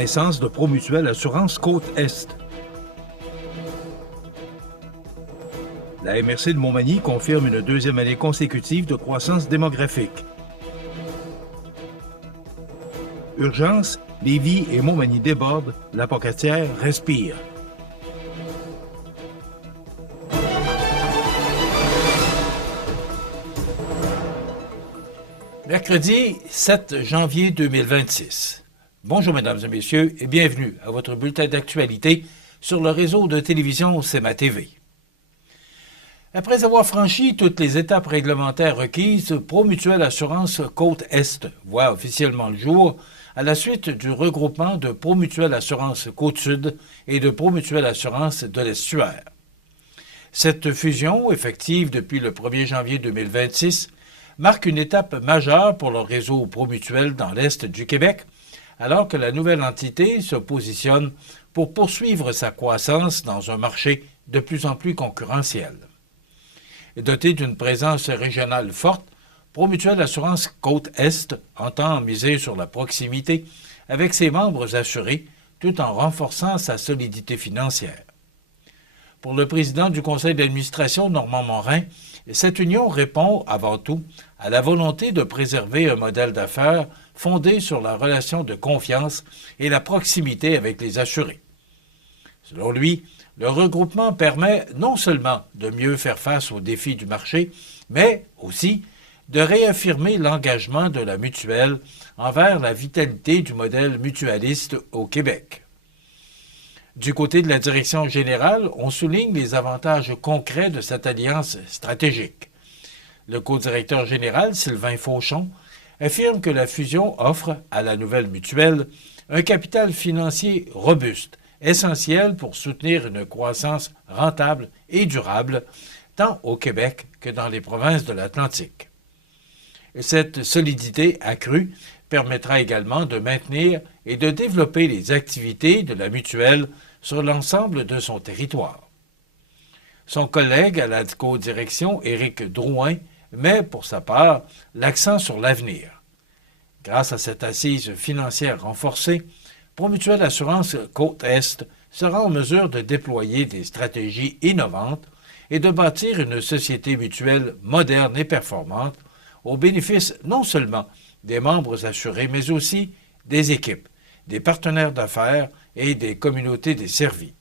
naissance de Promutuelle Assurance Côte-Est. La MRC de Montmagny confirme une deuxième année consécutive de croissance démographique. Urgence, Lévis et Montmagny débordent, la Pocatière respire. Mercredi 7 janvier 2026. Bonjour mesdames et messieurs et bienvenue à votre bulletin d'actualité sur le réseau de télévision CEMA TV. Après avoir franchi toutes les étapes réglementaires requises, Promutuelle Assurance Côte-Est voit officiellement le jour à la suite du regroupement de Promutuelle Assurance Côte-Sud et de Promutuelle Assurance de l'Estuaire. Cette fusion, effective depuis le 1er janvier 2026, marque une étape majeure pour le réseau Promutuel dans l'Est du Québec, alors que la nouvelle entité se positionne pour poursuivre sa croissance dans un marché de plus en plus concurrentiel. Dotée d'une présence régionale forte, Promutuelle Assurance Côte-Est entend miser sur la proximité avec ses membres assurés tout en renforçant sa solidité financière. Pour le président du conseil d'administration, Normand Morin, cette union répond avant tout à la volonté de préserver un modèle d'affaires fondé sur la relation de confiance et la proximité avec les assurés. Selon lui, le regroupement permet non seulement de mieux faire face aux défis du marché, mais aussi de réaffirmer l'engagement de la mutuelle envers la vitalité du modèle mutualiste au Québec. Du côté de la direction générale, on souligne les avantages concrets de cette alliance stratégique. Le co-directeur général, Sylvain Fauchon, affirme que la fusion offre à la nouvelle mutuelle un capital financier robuste, essentiel pour soutenir une croissance rentable et durable, tant au Québec que dans les provinces de l'Atlantique. Cette solidité accrue permettra également de maintenir et de développer les activités de la mutuelle sur l'ensemble de son territoire. Son collègue à la co-direction, Éric Drouin, met pour sa part l'accent sur l'avenir. Grâce à cette assise financière renforcée, Promutuelle Assurance Côte-Est sera en mesure de déployer des stratégies innovantes et de bâtir une société mutuelle moderne et performante au bénéfice non seulement des membres assurés, mais aussi des équipes, des partenaires d'affaires et des communautés desservies.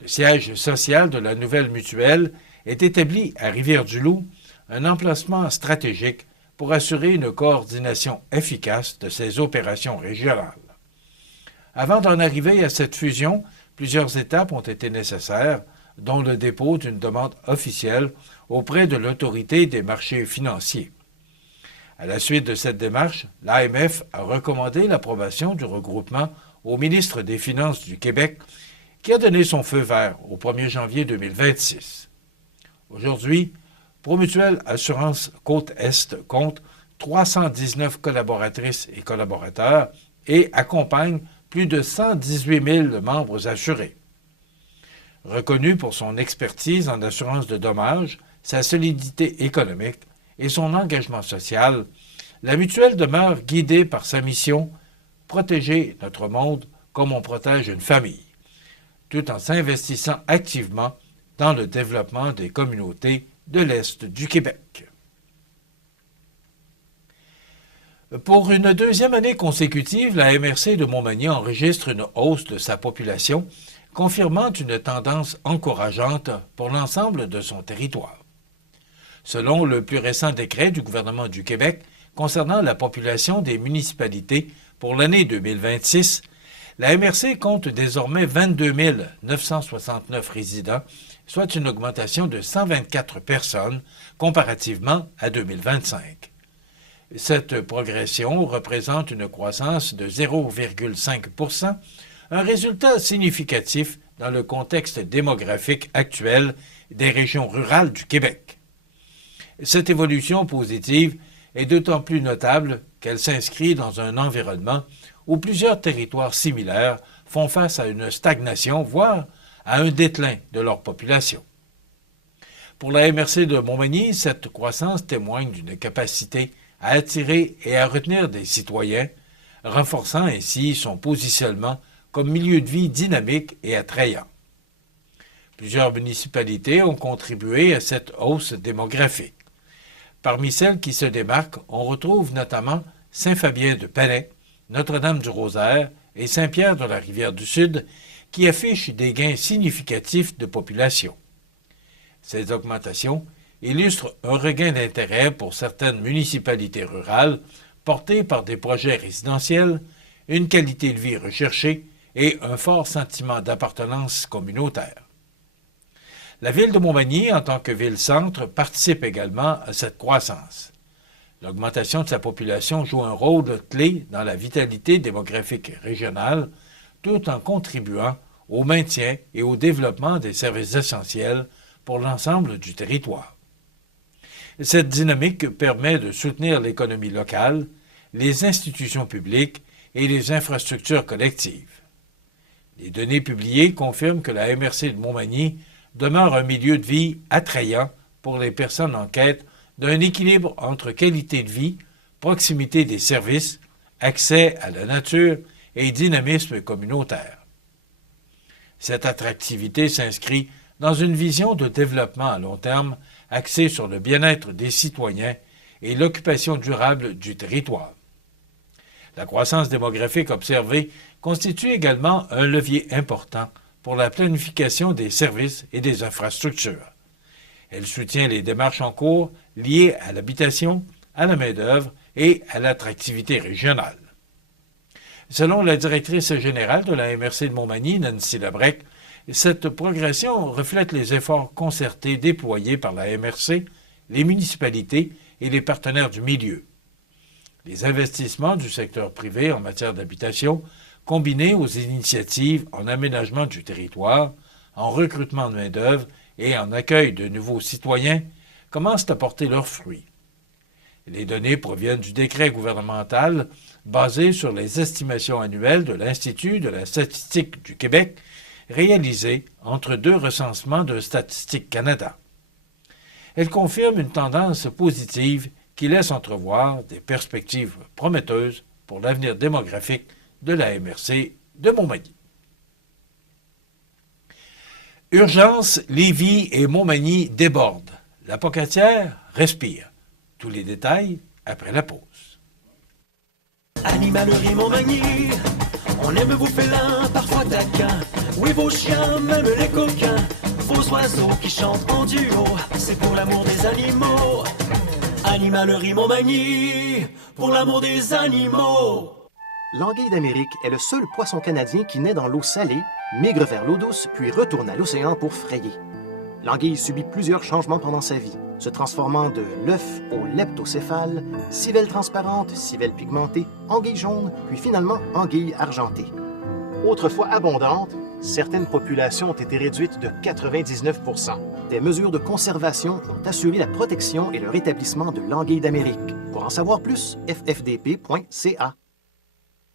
Le siège social de la nouvelle mutuelle est établi à Rivière-du-Loup, un emplacement stratégique pour assurer une coordination efficace de ses opérations régionales. Avant d'en arriver à cette fusion, plusieurs étapes ont été nécessaires, dont le dépôt d'une demande officielle auprès de l'Autorité des marchés financiers. À la suite de cette démarche, l'AMF a recommandé l'approbation du regroupement au ministre des Finances du Québec, qui a donné son feu vert au 1er janvier 2026. Aujourd'hui, Promutuelle Assurance Côte-Est compte 319 collaboratrices et collaborateurs et accompagne plus de 118 000 membres assurés. Reconnue pour son expertise en assurance de dommages, sa solidité économique et son engagement social, la mutuelle demeure guidée par sa mission « Protéger notre monde comme on protège une famille », tout en s'investissant activement dans le développement des communautés de l'Est du Québec. Pour une deuxième année consécutive, la MRC de Montmagny enregistre une hausse de sa population, confirmant une tendance encourageante pour l'ensemble de son territoire. Selon le plus récent décret du gouvernement du Québec concernant la population des municipalités pour l'année 2026, la MRC compte désormais 22 969 résidents, soit une augmentation de 124 personnes comparativement à 2025. Cette progression représente une croissance de 0,5 %, un résultat significatif dans le contexte démographique actuel des régions rurales du Québec. Cette évolution positive est d'autant plus notable qu'elle s'inscrit dans un environnement où plusieurs territoires similaires font face à une stagnation, voire à un déclin de leur population. Pour la MRC de Montmagny, cette croissance témoigne d'une capacité à attirer et à retenir des citoyens, renforçant ainsi son positionnement comme milieu de vie dynamique et attrayant. Plusieurs municipalités ont contribué à cette hausse démographique. Parmi celles qui se démarquent, on retrouve notamment Saint-Fabien-de-Palais, Notre-Dame-du-Rosaire et Saint-Pierre de la Rivière-du-Sud, qui affichent des gains significatifs de population. Ces augmentations illustrent un regain d'intérêt pour certaines municipalités rurales portées par des projets résidentiels, une qualité de vie recherchée et un fort sentiment d'appartenance communautaire. La ville de Montmagny, en tant que ville-centre, participe également à cette croissance. L'augmentation de sa population joue un rôle clé dans la vitalité démographique régionale, tout en contribuant au maintien et au développement des services essentiels pour l'ensemble du territoire. Cette dynamique permet de soutenir l'économie locale, les institutions publiques et les infrastructures collectives. Les données publiées confirment que la MRC de Montmagny demeure un milieu de vie attrayant pour les personnes en quête d'un équilibre entre qualité de vie, proximité des services, accès à la nature et dynamisme communautaire. Cette attractivité s'inscrit dans une vision de développement à long terme axée sur le bien-être des citoyens et l'occupation durable du territoire. La croissance démographique observée constitue également un levier important pour la planification des services et des infrastructures. Elle soutient les démarches en cours liées à l'habitation, à la main-d'œuvre et à l'attractivité régionale. Selon la directrice générale de la MRC de Montmagny, Nancy Labrec, cette progression reflète les efforts concertés déployés par la MRC, les municipalités et les partenaires du milieu. Les investissements du secteur privé en matière d'habitation, combinés aux initiatives en aménagement du territoire, en recrutement de main-d'œuvre et en accueil de nouveaux citoyens, commencent à porter leurs fruits. Les données proviennent du décret gouvernemental basé sur les estimations annuelles de l'Institut de la statistique du Québec, réalisé entre deux recensements de Statistique Canada. Elle confirme une tendance positive qui laisse entrevoir des perspectives prometteuses pour l'avenir démographique de la MRC de Montmagny. Urgence, Lévis et Montmagny débordent. La Pocatière respire. Tous les détails après la pause. Animalerie Montmagny, on aime vos félins, parfois taquins. Oui, vos chiens, même les coquins. Vos oiseaux qui chantent en duo, c'est pour l'amour des animaux. Animalerie Montmagny, pour l'amour des animaux. L'anguille d'Amérique est le seul poisson canadien qui naît dans l'eau salée, migre vers l'eau douce, puis retourne à l'océan pour frayer. L'anguille subit plusieurs changements pendant sa vie, se transformant de l'œuf au leptocéphale, civelle transparente, civelle pigmentée, anguille jaune, puis finalement anguille argentée. Autrefois abondante, certaines populations ont été réduites de 99%. Des mesures de conservation ont assuré la protection et le rétablissement de l'anguille d'Amérique. Pour en savoir plus, ffdp.ca.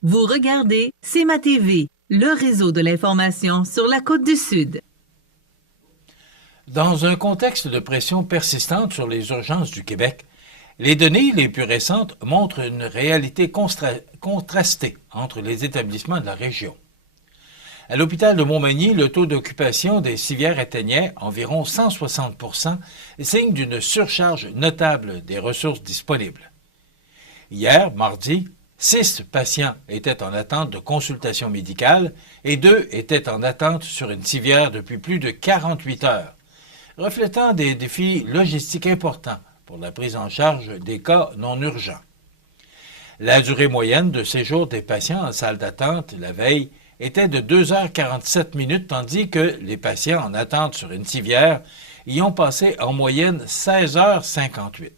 Vous regardez CEMA TV, le réseau de l'information sur la Côte-du-Sud. Dans un contexte de pression persistante sur les urgences du Québec, les données les plus récentes montrent une réalité contrastée entre les établissements de la région. À l'hôpital de Montmagny, le taux d'occupation des civières atteignait environ 160 %, signe d'une surcharge notable des ressources disponibles. Hier, mardi, 6 patients étaient en attente de consultation médicale et 2 étaient en attente sur une civière depuis plus de 48 heures, reflétant des défis logistiques importants pour la prise en charge des cas non urgents. La durée moyenne de séjour des patients en salle d'attente la veille était de 2h47, tandis que les patients en attente sur une civière y ont passé en moyenne 16h58.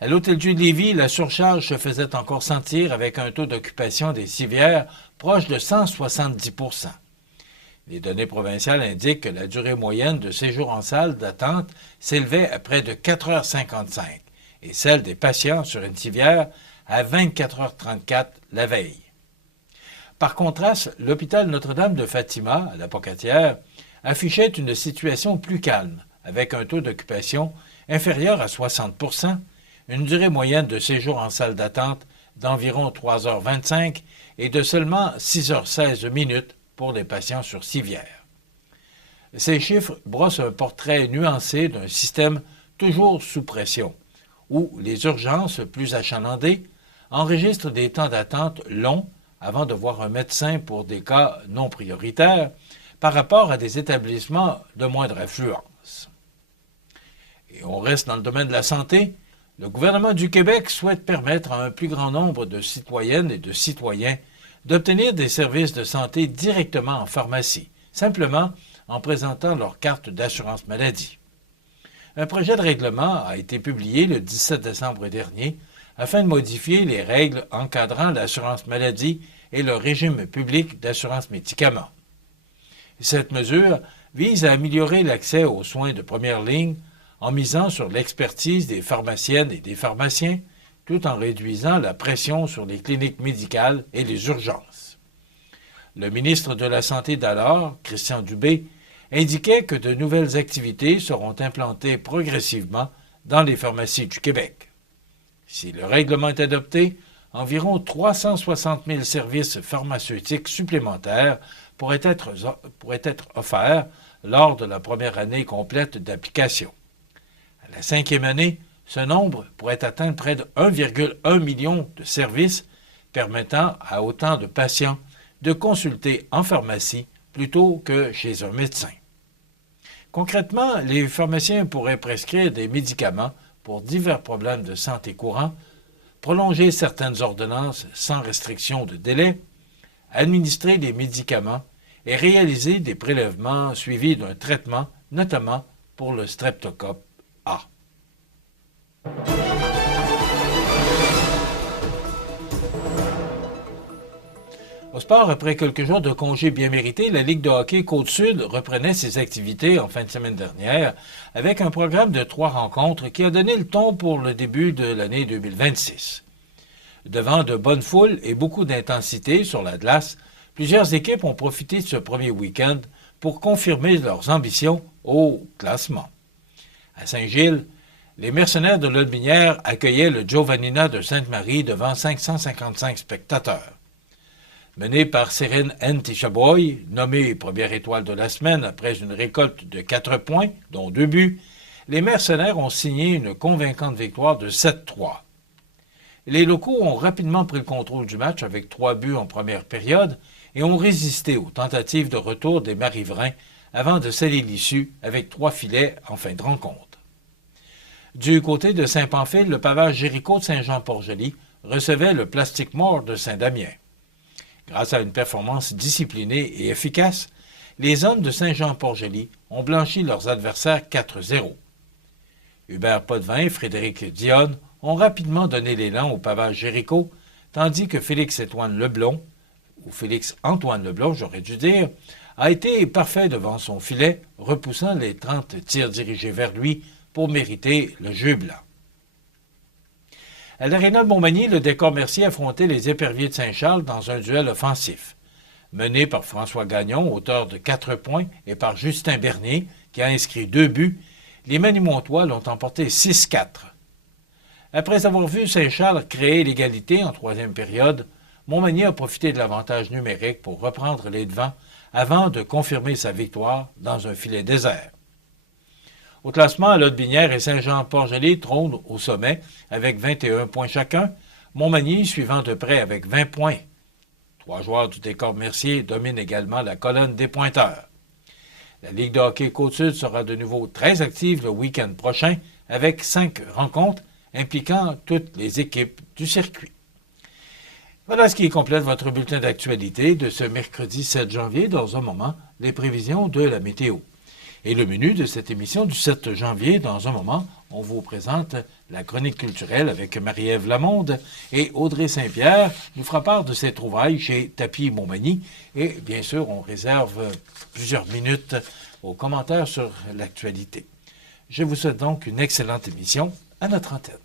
À l'Hôtel-Dieu de Lévis, la surcharge se faisait encore sentir avec un taux d'occupation des civières proche de 170 %. Les données provinciales indiquent que la durée moyenne de séjour en salle d'attente s'élevait à près de 4h55 et celle des patients sur une civière à 24h34 la veille. Par contraste, l'hôpital Notre-Dame de Fatima, à la Pocatière, affichait une situation plus calme, avec un taux d'occupation inférieur à 60 %, une durée moyenne de séjour en salle d'attente d'environ 3h25 et de seulement 6h16 pour les patients sur civière. Ces chiffres brossent un portrait nuancé d'un système toujours sous pression, où les urgences plus achalandées enregistrent des temps d'attente longs avant de voir un médecin pour des cas non prioritaires par rapport à des établissements de moindre affluence. Et on reste dans le domaine de la santé. Le gouvernement du Québec souhaite permettre à un plus grand nombre de citoyennes et de citoyens d'obtenir des services de santé directement en pharmacie, simplement en présentant leur carte d'assurance maladie. Un projet de règlement a été publié le 17 décembre dernier afin de modifier les règles encadrant l'assurance maladie et le régime public d'assurance médicaments. Cette mesure vise à améliorer l'accès aux soins de première ligne en misant sur l'expertise des pharmaciennes et des pharmaciens, tout en réduisant la pression sur les cliniques médicales et les urgences. Le ministre de la Santé d'alors, Christian Dubé, indiquait que de nouvelles activités seront implantées progressivement dans les pharmacies du Québec. Si le règlement est adopté, environ 360 000 services pharmaceutiques supplémentaires pourraient être offerts lors de la première année complète d'application. À la 5e année, ce nombre pourrait atteindre près de 1,1 million de services permettant à autant de patients de consulter en pharmacie plutôt que chez un médecin. Concrètement, les pharmaciens pourraient prescrire des médicaments pour divers problèmes de santé courants, prolonger certaines ordonnances sans restriction de délai, administrer des médicaments et réaliser des prélèvements suivis d'un traitement, notamment pour le streptocoque A. Au sport, après quelques jours de congé bien mérités, la Ligue de hockey Côte-Sud reprenait ses activités en fin de semaine dernière avec un programme de 3 rencontres qui a donné le ton pour le début de l'année 2026. Devant de bonnes foules et beaucoup d'intensité sur la glace, plusieurs équipes ont profité de ce premier week-end pour confirmer leurs ambitions au classement. À Saint-Gilles, les mercenaires de l'Aulbinière accueillaient le Giovannina de Sainte-Marie devant 555 spectateurs. Mené par Serene N. Tishaboy, nommé première étoile de la semaine après une récolte de 4 points, dont 2 buts, les mercenaires ont signé une convaincante victoire de 7-3. Les locaux ont rapidement pris le contrôle du match avec 3 buts en première période et ont résisté aux tentatives de retour des Marivrains avant de sceller l'issue avec 3 filets en fin de rencontre. Du côté de Saint-Pamphile, le pavage Jéricho de Saint-Jean-Port-Joli recevait le Plastic Mort de Saint-Damien. Grâce à une performance disciplinée et efficace, les hommes de Saint-Jean-Port-Joli ont blanchi leurs adversaires 4-0. Hubert Potvin et Frédéric Dionne ont rapidement donné l'élan au pavage Jéricho, tandis que Félix-Antoine Leblond, j'aurais dû dire, a été parfait devant son filet, repoussant les 30 tirs dirigés vers lui pour mériter le jeu blanc. À l'Aréna de Montmagny, le décor Mercier affrontait les Éperviers de Saint-Charles dans un duel offensif. Mené par François Gagnon, auteur de 4 points, et par Justin Bernier, qui a inscrit 2 buts, les Manimontois l'ont emporté 6-4. Après avoir vu Saint-Charles créer l'égalité en 3e période, Montmagny a profité de l'avantage numérique pour reprendre les devants avant de confirmer sa victoire dans un filet désert. Au classement, Lotbinière et Saint-Jean-Port-Joli trônent au sommet avec 21 points chacun, Montmagny suivant de près avec 20 points. 3 joueurs du décor Mercier dominent également la colonne des pointeurs. La Ligue de hockey Côte-Sud sera de nouveau très active le week-end prochain avec 5 rencontres impliquant toutes les équipes du circuit. Voilà ce qui complète votre bulletin d'actualité de ce mercredi 7 janvier. Dans un moment, les prévisions de la météo. Et le menu de cette émission du 7 janvier, dans un moment, on vous présente la chronique culturelle avec Marie-Ève Lamonde et Audrey Saint-Pierre nous fera part de ses trouvailles chez Tapis Montmagny. Et bien sûr, on réserve plusieurs minutes aux commentaires sur l'actualité. Je vous souhaite donc une excellente émission à notre antenne.